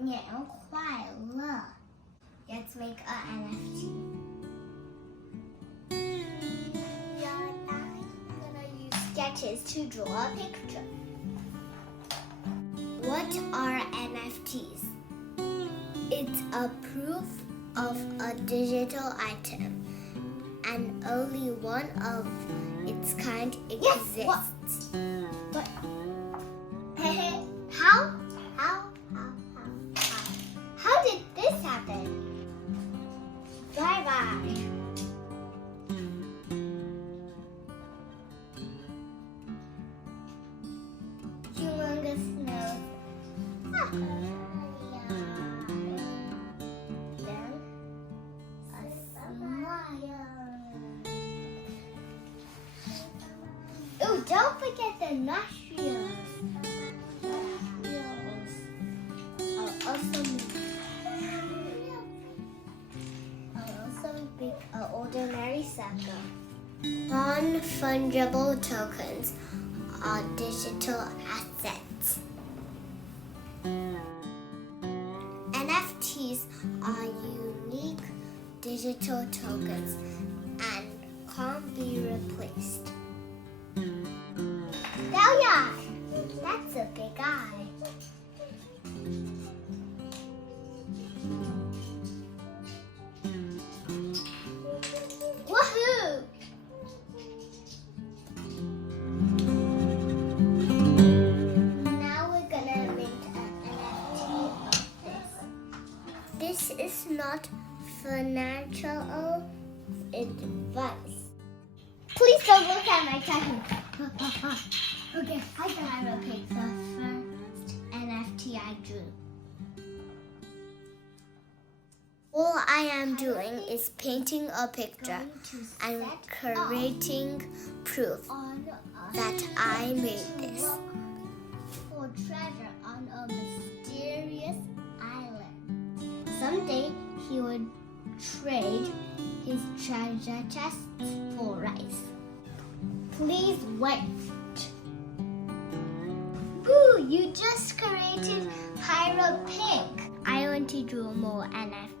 年快乐 Let's make a NFT. I'm gonna use sketches to draw a picture. What are NFTs? It's a proof of a digital item, and only one of its kind exists. Yes, what? How did this happen? Bye-bye. Humongous nose. Then a smile. Oh, don't forget the nostrils. I'll also pick an ordinary sucker. Non-fungible tokens are digital assets. NFTs are unique digital tokens and can't be replaced. Delia, that's a big eye. Woohoo! Now we're gonna make an NFT of this. This is not financial advice. Please don't look at my tattoo. Okay, I gotta pick the first NFT I drew. All I am doing is painting a picture and creating proof that I made this. For treasure on a mysterious island. Someday he would trade his treasure chest for rice. Please wait. Boo! You just created Pyro Pink. I want to draw more NFT.